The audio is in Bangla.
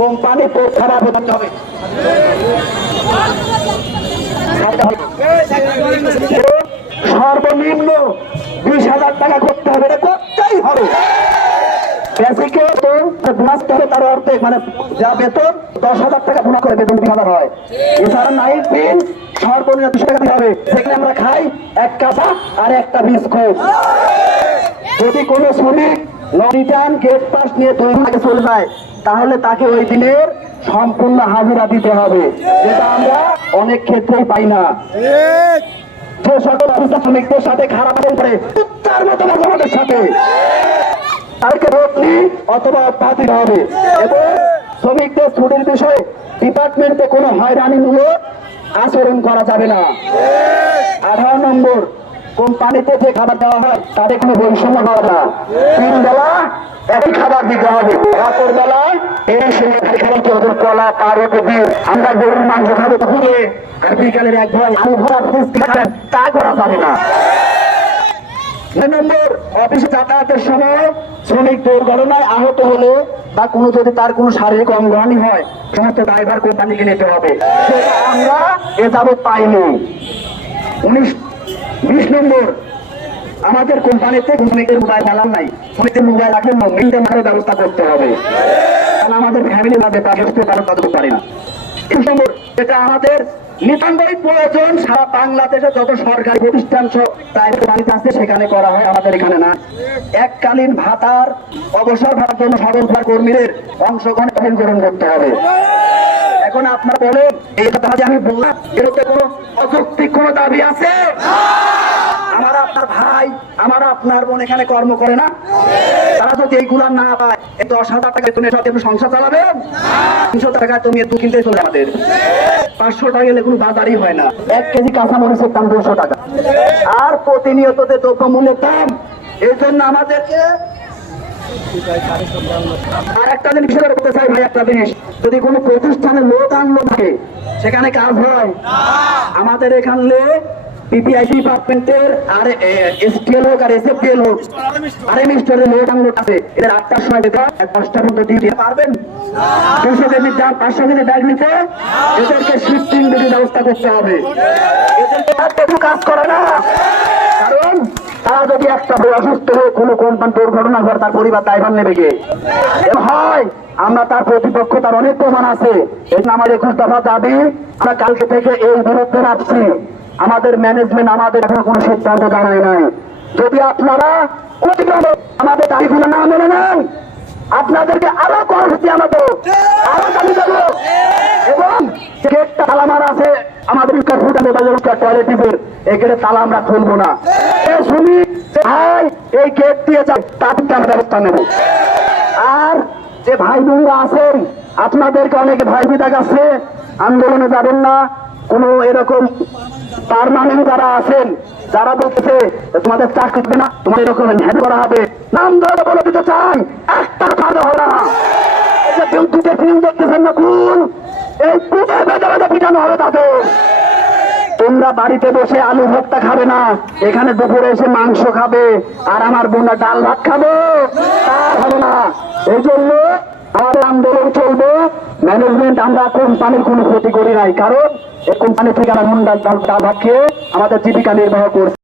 কোম্পানি খারাপ হতে হবে। সর্বনিম্ন বিশ হাজার টাকা করতে হবে, এটা করতেই হবে। তার মানে যা দশ হাজার টাকা করে এছাড়া টাকা দিতে হবে। আমরা খাই, এক আর একটা যদি কোনো শ্রমিক রিটার্ন গেট পাস নিয়ে ভাগে চলে যায় তাহলে তাকে ওই দিনের সম্পূর্ণ হাজিরা দিতে হবে। যেটা আমরা অনেক ক্ষেত্রেই পাই না। যে সকল শ্রমিকদের সাথে খারাপ করে তার মতো আমাদের সাথে। তাদেরকে বদলি অথবা অব্যাহতি হবে। এবং শ্রমিকদের ছুটির বিষয়ে ডিপার্টমেন্টে কোনো হয়রানিমূলক আচরণ করা যাবে না। আঠারো নম্বর কোম্পানিতে যে খাবার দেওয়া হয় তাদের কোনো বৈষম্য হবে না। তিন বেলা একই খাবার দিতে হবে। রাতের বেলা এই সময় কলা আমরা বিকালের এক তা করা যাবে না। নম্বর, অফিসে যাতায়াতের সময় শ্রমিক দুর্ঘটনায় আহত হলে বা কোনো যদি তার কোনো শারীরিক অঙ্গহানি হয়, সমস্ত ড্রাইভার কোম্পানিকে নিতে হবে। সেটা আমরা এ যাবৎ পাইনি। উনিশ, বিশ নম্বর, আমাদের কোম্পানিতে শ্রমিকের মোবাইল চালান নাই। মোবাইল রাখলে মেনটেন করার ব্যবস্থা করতে হবে। আমাদের ফ্যামিলি কারণ তাদের পারে না। এটা আমাদের নিতান্তই প্রয়োজন, সারা বাংলাদেশে যত সরকারি প্রতিষ্ঠান আছে, সেখানে করা হয়, আমাদের এখানে না। এককালীন ভাতার অবসর ভাতার জন্য সকল কর্মীদের অংশগ্রহণ গ্রহণ করতে হবে। এখন আপনারা বলেন, এই কথা আমি বললাম এরতে কোনো অযৌক্তিক কোনো দাবি আছে? আমার আপনার ভাই, আমার আপনার বোন এখানে কর্ম করে না। তারা যদি এইগুলা না পায়, এই দশ হাজার টাকা তুমি সাথে সংসার চালাবেন তিনশো টাকা তুমি দু কিনতে চলে আমাদের পাঁচশো টাকা গেলে কোনো বাজারই হয় না। এক কেজি কাঁচা মরিচের দাম দুশো টাকা। আর প্রতিনিয়ত যে দ্রব্যমূল্যের দাম, এই জন্য আমাদেরকে আর একটা জিনিস করতে চাই ভাই, একটা জিনিস। যদি কোনো প্রতিষ্ঠানে লোক আনলো থাকে, সেখানে কাজ হয়, আমাদের এখানে ডিপার্টমেন্টের আর এসটিএল হোক আর হোক, আর এম স্টোরের আছে এদের আটটার সময় দিতে ডিউটি পারবেন? দুশো পাঁচশো নিতে, এদেরকে শিফটিং ডিউটি ব্যবস্থা করতে হবে। এদেরকে কাজ করে না। কারণ, তারা যদি একটা অসুস্থ হয়ে কোনো কোম্পানি দুর্ঘটনা ঘটে, তার পরিবার দায়ভার নেবে হয়, আমরা তার প্রতিপক্ষ, তার অনেক প্রমাণ আছে। জন্য আমার একুশ দফা দাবি, আমরা কালকে থেকে এই বিরুদ্ধে রাখছি আমাদের ম্যানেজমেন্ট আমাদের এখনও কোনো সিদ্ধান্ত জানায় নাই। যদি আপনারা আমাদের দাবিগুলো না মেনে নেন, আপনাদেরকে আরও কর্মসূচি আমাদের আরও দাবি দেবো। এবং গেটটা তালা আছে, আমাদের একটা ভুটানে টয়লেট টিপের এই তালা আমরা খুলবো না। শুনি ভাই, এই গেট দিয়ে যান তাদেরকে আমরা ব্যবস্থা নেব। আর যে ভাই বোনরা আছেন, আপনাদেরকে অনেকে ভাই বিদা কাছে আন্দোলনে যাবেন না। কোনো এরকম পারমানেন্ট যারা আছেন, যারা বলতেছে, তোমাদের চাকরি দেবে না, তোমাদের এরকম হ্যাঁ করা হবে। নাম ধরে বলে দিতে চাই, একটা কাজ হবে না। যে ফিল্ম দেখতেছেন না কোন এই পুজো বেঁধে বেঁধে পিটানো হবে তাদের। তোমরা বাড়িতে বসে আলু ভর্তা খাবে না, এখানে দুপুরে এসে মাংস খাবে, আর আমার বোনরা ডাল ভাত খাবে। তা হবে না। এই জন্য আমাদের আন্দোলন চলবে। ম্যানেজমেন্ট আমরা কোম্পানির কোনো ক্ষতি করি নাই। কারণ এই কোম্পানি থেকে আমরা মুন্ডা ডাল ভাত খেয়ে আমাদের জীবিকা নির্বাহ করছি।